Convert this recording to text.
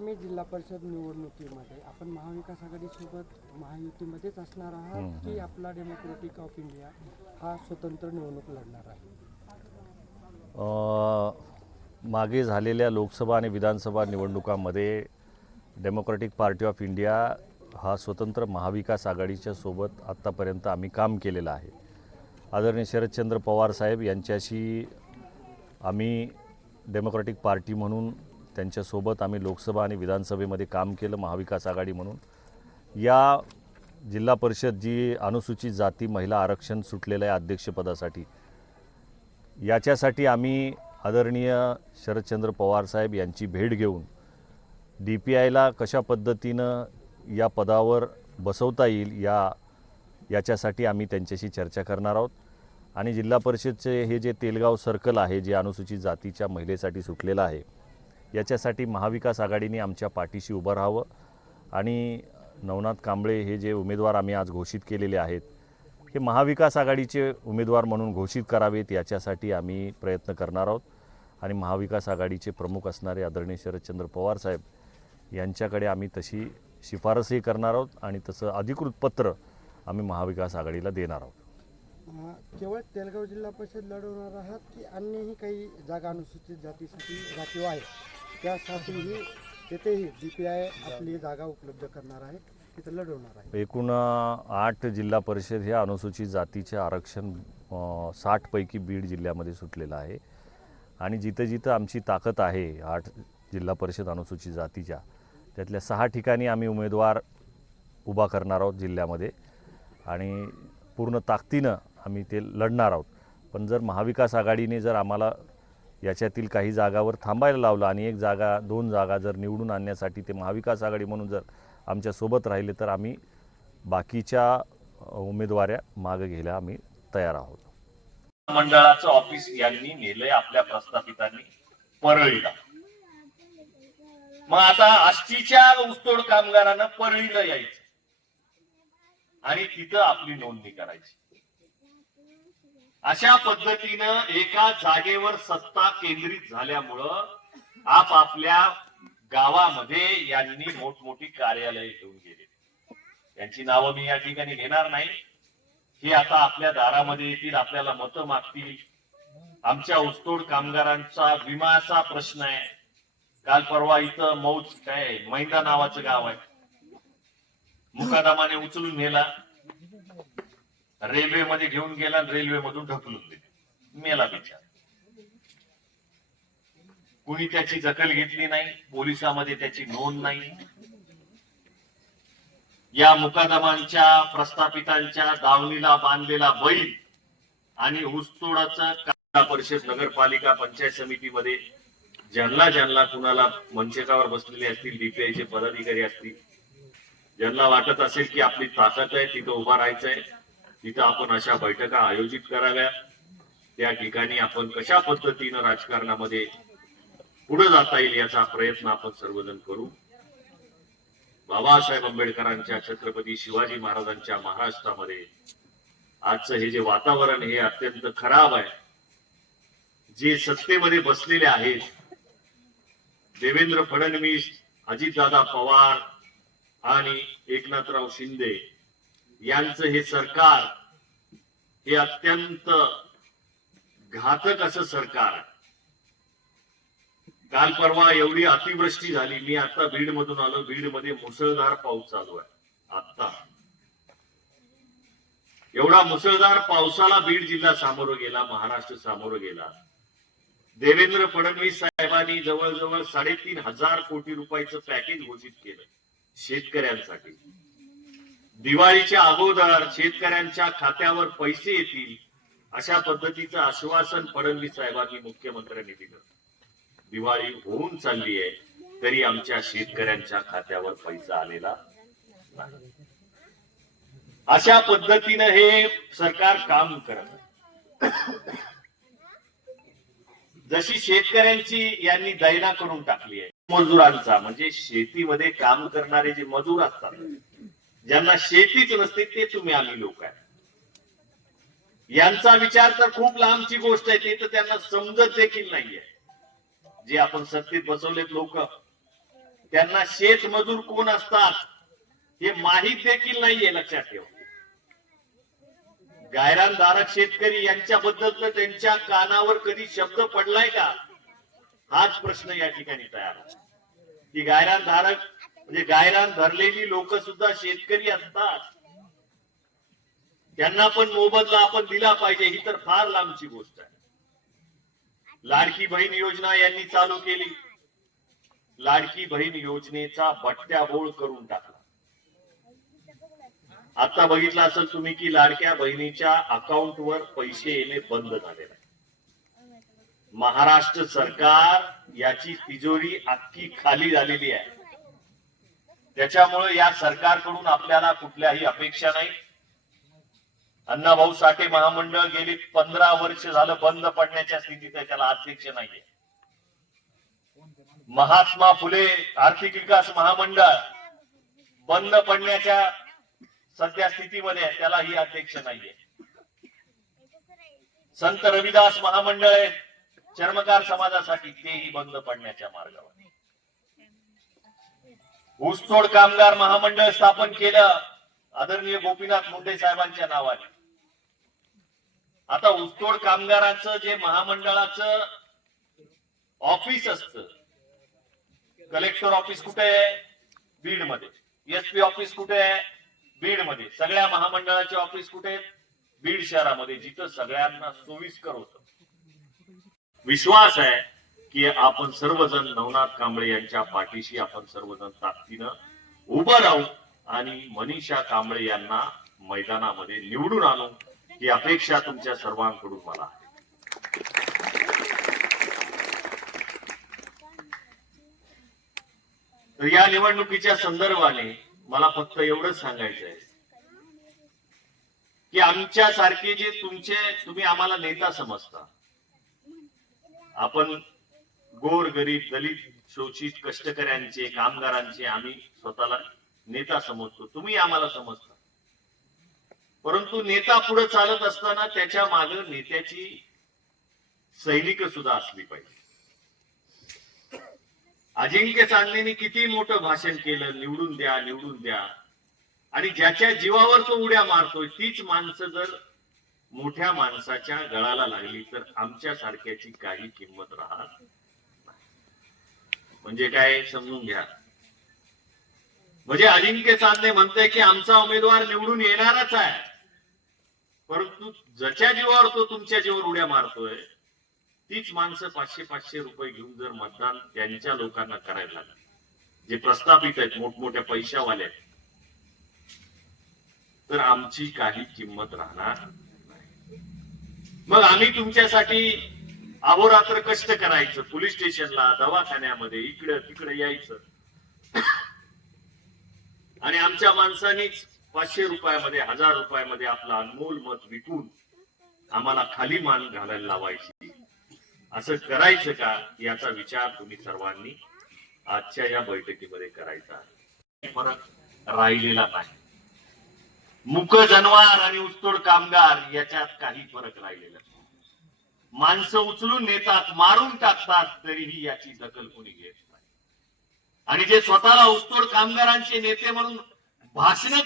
आगामी जिल्हा परिषद निवडणुकीमध्ये आपण महाविकास आघाडीसोबत महायुतीमध्येच असणार आहात की आपला डेमोक्रेटिक ऑफ इंडिया हा स्वतंत्र निवडणूक लढणार आहे? मागे झालेल्या लोकसभा आणि विधानसभा निवडणुकांमध्ये डेमोक्रॅटिक पार्टी ऑफ इंडिया हा स्वतंत्र महाविकास आघाडीच्या सोबत आत्तापर्यंत आम्ही काम केलेलं आहे. आदरणीय शरदचंद्र पवार साहेब यांच्याशी आम्ही डेमोक्रॅटिक पार्टी म्हणून त्यांच्यासोबत आम्ही लोकसभा आणि विधानसभेमध्ये काम केलं महाविकास आघाडी म्हणून. या जिल्हा परिषद जी अनुसूचित जाती महिला आरक्षण सुटलेलं आहे अध्यक्षपदासाठी याच्यासाठी आम्ही आदरणीय शरदचंद्र पवार साहेब यांची भेट घेऊन डी पी आयला कशा पद्धतीनं या पदावर बसवता येईल या याच्यासाठी आम्ही त्यांच्याशी चर्चा करणार आहोत. आणि जिल्हा परिषदचे हे जे तेलगाव सर्कल आहे जे अनुसूचित जातीच्या महिलेसाठी सुटलेलं आहे याच्यासाठी महाविकास आघाडीने आमच्या पाठीशी उभं राहावं. आणि नवनाथ कांबळे हे जे उमेदवार आम्ही आज घोषित केलेले आहेत हे महाविकास आघाडीचे उमेदवार म्हणून घोषित करावेत याच्यासाठी आम्ही प्रयत्न करणार आहोत. आणि महाविकास आघाडीचे प्रमुख असणारे आदरणीय शरदचंद्र पवार साहेब यांच्याकडे आम्ही तशी शिफारसही करणार आहोत आणि तसं अधिकृत पत्र आम्ही महाविकास आघाडीला देणार आहोत. केवळ तेलगाव जिल्हा परिषद लढवणार आहात की अन्यही काही जागा अनुसूचित जातीसाठी राखीव आहे त्यासाठीही तिथेही डी पी आय आपली जागा उपलब्ध करणार आहे तिथं लढवणार आहे. एकूण आठ जिल्हा परिषद ह्या अनुसूचित जातीचे आरक्षण साठपैकी बीड जिल्ह्यामध्ये सुटलेलं आहे. आणि जिथं जिथं आमची ताकद आहे आठ जिल्हा परिषद अनुसूचित जातीच्या त्यातल्या सहा ठिकाणी आम्ही उमेदवार उभा करणार आहोत जिल्ह्यामध्ये. आणि पूर्ण ताकदीनं आम्ही ते लढणार आहोत. पण जर महाविकास आघाडीने जर आम्हाला याच्यातील काही जागावर थांबायला लावलं आणि एक जागा दोन जागा जर निवडून आणण्यासाठी ते महाविकास आघाडी म्हणून जर आमच्यासोबत राहिले तर आम्ही बाकीच्या उमेदवाऱ्या मागं घ्यायला आम्ही तयार आहोत. मंडळाचं ऑफिस यांनी नेलंय आपल्या प्रस्थापितांनी परळीला. मग आता आष्टीच्या ऊसतोड कामगारांना परळीला यायचं. आणि तिथं आपली नोंदणी करायची. अशा पद्धतीनं एका जागेवर सत्ता केंद्रित झाल्यामुळं आपापल्या गावामध्ये यांनी मोठमोठी कार्यालय घेऊन गेले. यांची नावं मी या ठिकाणी घेणार नाही. हे आता आपल्या दारामध्ये येतील आपल्याला मतं मागतील. आमच्या ऊसतोड कामगारांचा विमाचा प्रश्न आहे. काल परवा इथं मौज काय मैदा नावाचं गाव आहे. मुकादमाने उचलून नेला. रेल्वे मध्ये घेऊन गेला आणि रेल्वे मधून ढकलून दिले. मेला बिचार कुणी त्याची दखल घेतली नाही पोलिसामध्ये त्याची नोंद नाही. या मुकादमांच्या प्रस्थापितांच्या दावणीला बांधलेला बैल आणि ऊसतोडाचा कायदा परिषद नगरपालिका पंचायत समितीमध्ये ज्यांना ज्यांना कुणाला मंचकावर बसलेले असतील डीपीआयचे पदाधिकारी असतील ज्यांना वाटत असेल की आपली ताकद आहे तिथं उभा राहायचंय. तिथं आपण अशा बैठका आयोजित कराव्या. त्या ठिकाणी आपण कशा पद्धतीनं राजकारणामध्ये पुढे जाता येईल याचा प्रयत्न आपण सर्वजण करू. बाबासाहेब आंबेडकरांच्या छत्रपती शिवाजी महाराजांच्या महाराष्ट्रामध्ये आजचं हे जे वातावरण हे अत्यंत खराब आहे. जे सत्तेमध्ये बसलेले आहेत देवेंद्र फडणवीस अजितदादा पवार आणि एकनाथराव शिंदे यांचं हे सरकार हे अत्यंत घातक असं सरकार काल परवा एवढी अतिवृष्टी झाली. मी आता बीड मधून आलो. बीडमध्ये मुसळधार पाऊस चालू आहे. आता. एवढा मुसळधार पावसाला बीड जिल्हा सामोरं गेला महाराष्ट्र सामोरं गेला. देवेंद्र फडणवीस साहेबांनी जवळजवळ साडेतीन हजार कोटी रुपयाचं पॅकेज घोषित केलं. शेतकऱ्यांसाठी. दिवाळीच्या अगोदर शेतकऱ्यांच्या खात्यावर पैसे येतील अशा पद्धतीचं आश्वासन फडणवीस साहेबांनी मुख्यमंत्र्यांनी दिलं. दिवाळी होऊन चालली आहे तरी आमच्या शेतकऱ्यांच्या खात्यावर पैसा आलेला नाही. अशा पद्धतीनं हे सरकार काम करत जशी शेतकऱ्यांची यांनी दैना करून टाकली आहे मजुरांचा म्हणजे शेतीमध्ये काम करणारे जे मजूर असतात ज्यांना शेतीच नसते ते तुम्ही आम्ही लोक आहे यांचा विचार तर खूप लांबची गोष्ट आहे ते तर त्यांना समजत देखील नाहीये. जे आपण सत्तेत बसवलेत लोक त्यांना शेतमजूर कोण असतात हे माहीत देखील नाहीये लक्षात ठेवा. गायरानधारक शेतकरी यांच्याबद्दल तर त्यांच्या कानावर कधी शब्द पडलाय का? हाच प्रश्न या ठिकाणी तयार होतो. की गायरानधारक म्हणजे गायरान धरलेली लोक सुद्धा शेतकरी असतात. त्यांना पण मोबदला आपण दिला पाहिजे ही तर फार लांबची गोष्ट आहे. लाडकी बहीण योजना यांनी चालू केली. लाडकी बहीण योजनेचा बट्ट्याबोळ करून टाकला. आता बघितलं असेल तुम्ही की लाडक्या बहिणीच्या अकाउंटवर पैसे येणे बंद झालेले महाराष्ट्र सरकार याची तिजोरी अख्खी खाली झालेली आहे. त्याच्यामुळे या सरकारकडून आपल्याला कुठल्याही अपेक्षा नाही. अण्णाभाऊ साठे महामंडळ गेली पंधरा वर्ष झालं बंद पडण्याच्या स्थितीत आहे त्याला अध्यक्ष नाहीये. महात्मा फुले आर्थिक विकास महामंडळ बंद पडण्याच्या सध्या स्थितीमध्ये आहे त्यालाही अध्यक्ष नाहीये. संत रविदास महामंडळ आहे चर्मकार समाजासाठी तेही बंद पडण्याच्या मार्गावर. ऊसतोड कामगार महामंडळ स्थापन केलं. आदरणीय गोपीनाथ मुंडे साहेबांच्या नावाने. आता ऊसतोड कामगारांचं जे महामंडळाचं ऑफिस असत कलेक्टर ऑफिस कुठे आहे? बीडमध्ये एसपी ऑफिस कुठे आहे? बीडमध्ये सगळ्या महामंडळाचे ऑफिस कुठे आहेत? बीड शहरामध्ये जिथं सगळ्यांना सोयीस्कर होत. विश्वास आहे की आपण सर्वजण नवनाथ कांबळे यांच्या पाठीशी आपण सर्वजण ताकदीनं उभं राहू आणि मनीषा कांबळे यांना मैदानामध्ये निवडून आणू ही अपेक्षा तुमच्या सर्वांकडून मला आहे. तर या निवडणुकीच्या संदर्भाने मला फक्त एवढंच सांगायचं आहे की आमच्या सारखे जे तुमचे तुम्ही आम्हाला नेता समजता. आपण गोर गरीब दलित शोषित कष्टकऱ्यांचे कामगारांचे आम्ही स्वतःला नेता समजतो. तुम्ही आम्हाला समजता. परंतु नेता पुढे चालत असताना त्याच्या माग नेत्याची सैनिक सुद्धा असली पाहिजे. अजिंक्य चांदलेनी किती मोठं भाषण केलं निवडून द्या निवडून द्या. आणि ज्याच्या जीवावर तो उड्या मारतोय तीच माणसं जर मोठ्या माणसाच्या गळाला लागली तर आमच्या सारख्याची काही किंमत राहत नाही. म्हणजे काय समजून घ्या. म्हणजे अजिंक्य साधने म्हणते की आमचा उमेदवार निवडून येणारच आहे. परंतु ज्याच्या जीवावर तो तुमच्या जीवावर उड्या मारतोय तीच माणसं पाचशे पाचशे रुपये घेऊन जर मतदान त्यांच्या लोकांना करायला लागले. जे प्रस्थापित आहेत मोठमोठ्या पैशावाले आहेत. तर आमची काही किंमत राहणार नाही. मग आम्ही तुमच्यासाठी अहोरात्र कष्ट करायचं. पोलीस स्टेशनला दवाखान्यामध्ये इकडं तिकडे यायचं. आणि आमच्या माणसानीच पाचशे रुपयामध्ये हजार रुपयामध्ये आपला अनमोल मत विकून आम्हाला खाली मान घालायला लावायची. असं करायचं का? याचा विचार तुम्ही सर्वांनी आजच्या या बैठकीमध्ये करायचा आहे. फरक राहिलेला नाही. मुक जनवार आणि उस्तोड कामगार याच्यात काही फरक राहिलेला माणसं उचलून नेतात मारून टाकतात तरीही याची दखल कोणी घेत नाही. आणि जे स्वतःला उसतोड कामगारांचे नेते म्हणून भाषण